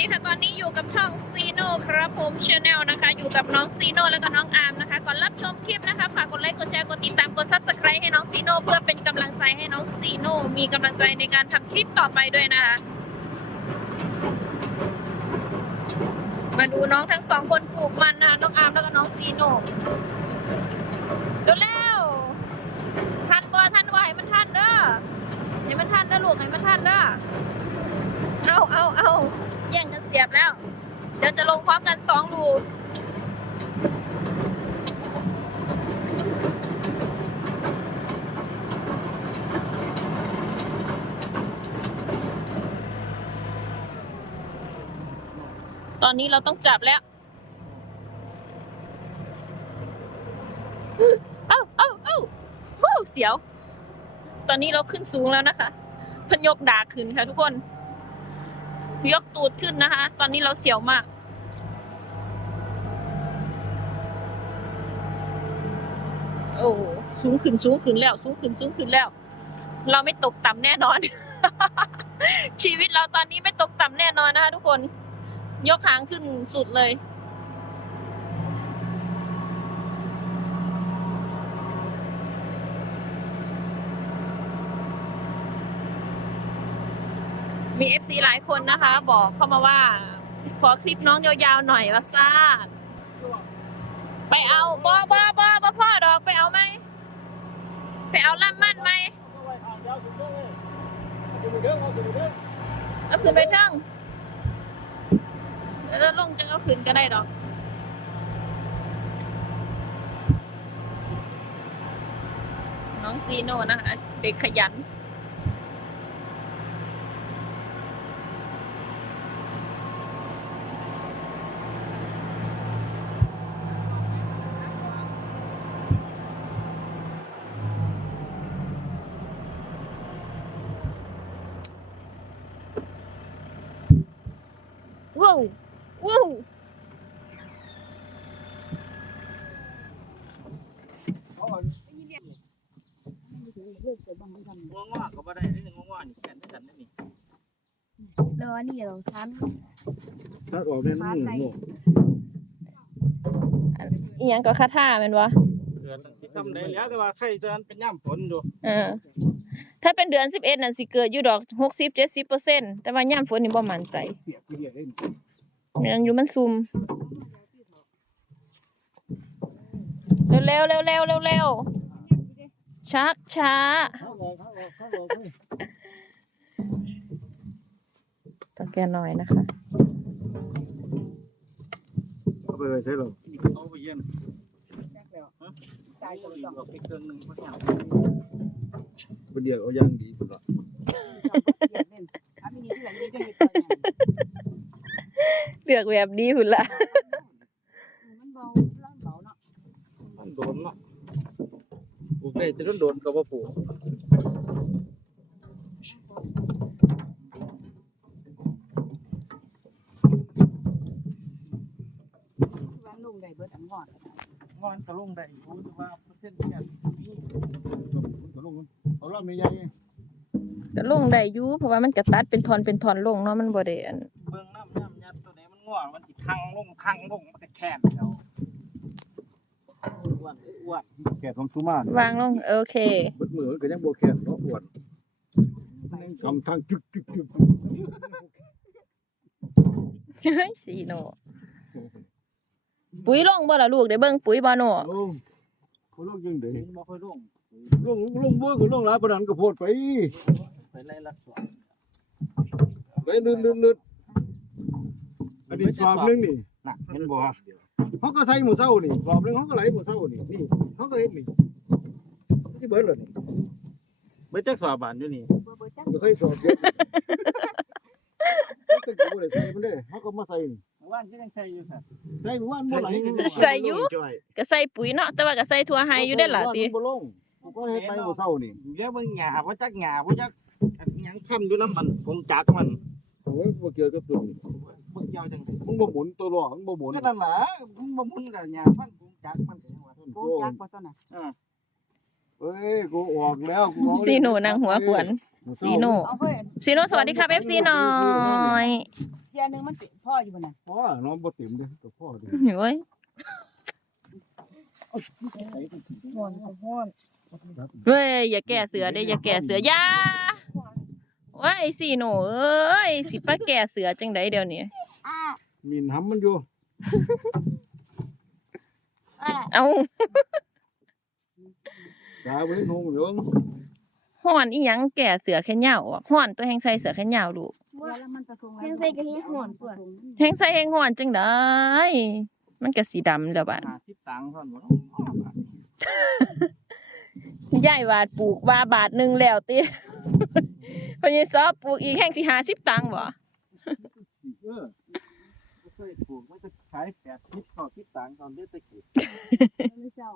ดีค่ะ ตอนนี้อยู่กับช่องซีโน่ครับผมชาแนลนะคะ อยู่กับน้องซีโน่แล้วก็น้องอาร์มนะคะ ก่อนรับชมคลิปนะคะ ฝากกดไลค์ กดแชร์ กดติดตาม กดซับสไครต์ให้น้องซีโน่เพื่อเป็นกำลังใจให้น้องซีโน่ มีกำลังใจในการทำคลิปต่อไปด้วยนะคะ มาดูน้องทั้งสองคนปลูกมันนะคะ น้องอาร์มแล้วก็น้องซีโน่เร็วทันบ่ทันบ่ให้มันทันเด้อให้มันทันเด้อลูกให้มันทันเด้อเอาเอาเอา แย่งกันเสียบแล้ว เดี๋ยวจะลงพร้อมกันสองรูตอนนี้เราต้องจับแล้ว เอ้าเอ้าเอ้าฮู้เสียว ตอนนี้เราขึ้นสูงแล้วนะคะพนยกดาขึ้นค่ะทุกคน ยกตูดขึ้นนะคะ ตอนนี้เราเสียวมากโอ้สูงขึ้นสูงขึ้นแล้ว สูงขึ้นสูงขึ้นแล้ว เราไม่ตกต่ำแน่นอน ชีวิตเราตอนนี้ไม่ตกต่ำแน่นอนนะคะทุกคน ยกหางขึ้นสุดเลย มี FC หลายคนนะคะ บอกเข้ามาว่า ขอคลิปน้องยาวๆหน่อยว่าซ่าไปเอาบอบอบอบอพ่อดอกไปเอาไหม ไปเอาล่ำมั่นไหมเอาขึ้นไปเทิงแล้วลงจะเอาขึ้นก็ได้ดอกน้องซีโน่นะคะเด็กขยัน ว้าวว้าวง่วงว่าก็บ่ได้นี่ง่วงว่านี่แก่นได้กันได้นี่แล้วอันนี้เราชั้นถ้าออกเนี่ยมันหมูอีหยังก็คาท่าแมันวะเดือนที่ซ้ำได้แล้วแต่ว่าใครเดือนเป็นย่ำฝนอยู่เออ ถ้าเป็นเดือนสิบเอ็ดนั่นสิเกิดอยู่ดอกหกสิบเจ็ดสิบเปอร์เซ็นต์แต่ว่าย่ามฝนนี่บ่มั่นใจเปียกเปียกเล่นมันอยู่มันซุ่มเร็วเร็วเร็วเร็วเร็วเร็วชักช้า เข้าเลยเข้าเลยเข้าเลย ตะแกหน่อยนะคะ เอาไปเลยใช่หรอเอาไปเย็นตายตัวออกไปเครื่องนึงเพราะอย่าง ไปเดียวเอาย่างดีสุดละเลือกแบบดีหุ่นละมันโดนเนาะปลูกได้จะโดนก็บ่ปลูกงอนก็ลงได้อยู่แต่ว่าเปอร์เซ็นต์เนี่ยมีเอาลงเอา รอบนี้ใหญ่ก็ลงได้อยู่เพราะว่ามันกระตัดเป็นทอนเป็นทอนลงเนาะมันบ่ได้อันเบิ่งน้ำน้ำยัดตัวนี้มันง่วงมันสิคังลงคังลงมันก็แค้นแล้วอ้วนอ้วนแก่ของสุมานวางลงโอเคเบิดมือก็ยังโบแก่เพราะปวดกำทางจึกจึกจึกเฮ้ยสีโนปุ๋ยลงบ่ล่ะลูกเดี๋ยวเบิ่งปุ๋ยบ่โนโอ้เขาลงยังเด้เห็นบ่ค่อยลง ลงลงบัวก็ลงหลายปานนั้นก็โพดไปไปไล่ละสวนไปนึดนึดนึดอันนี้สอบนึงนี่น่ะเห็นบ่เขาก็ใส่หมูเศร้านี่สอบนึงเขาก็ไหลหมูเศร้านี่นี่เขาก็เฮ็ดนี่ที่เบิดเลยนี่เบิดจักสอบบานอยู่นี่ก็ใส่สอบเยอะเขาก็บ่ได้ใส่มันเด้เขาก็มาใส่นี่เมื่อวานที่ยังใช้อยู่ค่ะใส่หมู่บ้านบ่ไหลใส่อยู่ ก็ใส่ปุ๋ยเนาะแต่ว่าก็ใส่ทั่วไฮอยู่ได้อล่ะติบ่ลง ผมก็เฮ็ดไปหมู่เศร้านี่เดี๋ยวมึงหญ้าบ่จักหญ้าบ่จักอันหยังพันอยู่น้ำมันคงจักมันโอ้ยบ่เกี่ยวกับตัวนี้มึงยาวจังมึงบ่หมุนตัวล้อมึงบ่หมุนก็นั่นล่ะมึงบ่มุนกับหญ้าพันคงจักมันก็ยังว่าโอ้เอ้ยกูออกแล้วกูเอาซีโนนางหัวขวนซีโนซีโนสวัสดีครับ FC หน่อยเสียหนึงมันเป็นพ่ออยู่บ่น่ะพ่อน้องบ่เต็มเด้อตัวพ่อเด้อเฮ้ย ฮ้อนก็ฮ้อน เฮ้ยอย่าแก่เสือเด้อย่าแก่เสืออย่าเว้ยสีหนูเอ้ยสิป้าแก่เสือจังไดเดี๋ยวนี้อ่ามีนหำมันอยู่อ่าเอ้าตาบ่เห็นหงเหลืองห่อนอีหยังแก่เสือแขนยาวอะห่อนตัวแหงใส่เสือแขนยาวลูกแล้วมันผสมเพิ่นใส่กระเทียมห่อนตัวแหงใส่แหงห่อนจังไดมันก็สีดำแล้วบาดหาสิบตังค์เท่านั้นบ่ ยายวาดปลูกว่าบาทหนึงแล้วติพอยีซอปลูกอีกแห่งสิ50ตังค์บ่เออบ่เคยปลูกมันจะขาย80เข้า10ตังค์ตอนเด็กตะกี้ไม่เจ้า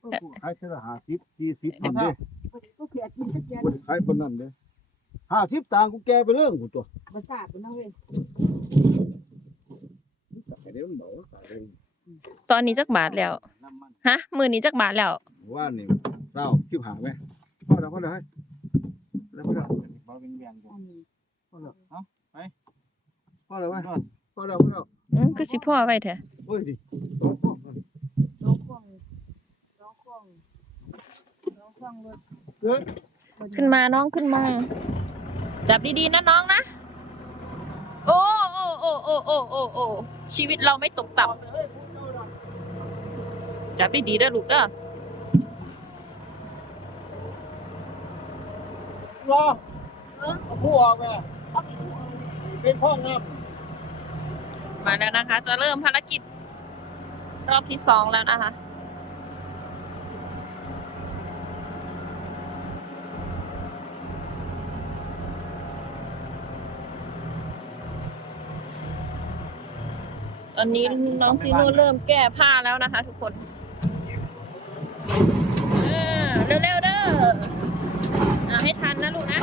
เออปลูกขายเท่าละ50 40นั่นเด้ก็คือกินสักเดือนบ่ได้ขายปานนั้นเด้50ตังค์กูแก่ไปเรื่องกูตัวบ่ทราบบ่นะเว้ยไปเดี๋ยวมันบอกว่าขายเองตอนนี้จักบาทแล้วน้ำมัน ฮะมื้อนี้จักบาทแล้วว่านี่เศร้าชิบหายไหมพ่อแล้วพ่อแล้วให้แล้วพ่อแล้วบ่เป็นเวียงบ่พ่อแล้วเอ้าไปพ่อแล้วไหมพ่อแล้วพ่อแล้วอือคือสิพ่อไว้แท้โอ้ยดิโอ้โหน้องควงน้องควงน้องควงรถเกิดขึ้นมาน้องขึ้นมา จับดีๆนะน้องนะ โอ้โอ้โอ้โอ้โอ้โอ้โอ้ชีวิตเราไม่ตกต่ำ จับดีๆเด้อลูกเด้อรอผู้ออกแม่เป็นพ่อน้มาแล้วนะคะ จะเริ่มภารกิจ รอบที่สองแล้วนะคะตอนนี้น้องซีโน่เริ่มแก้ผ้าแล้วนะคะ ทุกคนอ่าเร็วๆเด้ออ่า ให้ทันนะลูกนะ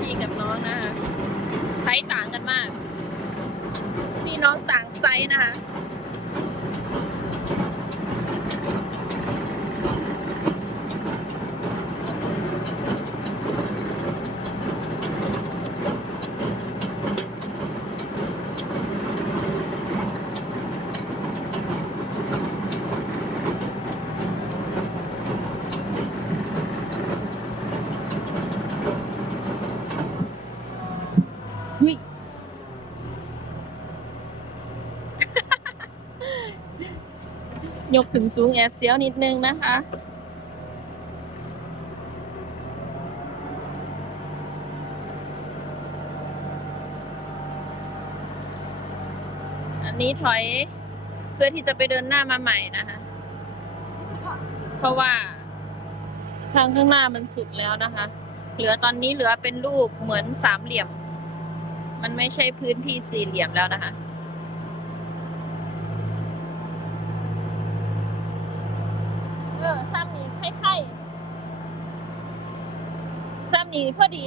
พี่กับน้องนะคะไซส์ต่างกันมาก พี่น้องต่างไซส์นะคะ เฮ้ย ยกถึงสูงแอบเสียวนิดนึงนะคะ อันนี้ถอยเพื่อที่จะไปเดินหน้ามาใหม่นะคะ เพราะว่าทางข้างหน้ามันสุดแล้วนะคะ เหลือตอนนี้เหลือเป็นรูปเหมือนสามเหลี่ยม มันไม่ใช่พื้นที่สี่เหลี่ยมแล้วนะคะีพอดี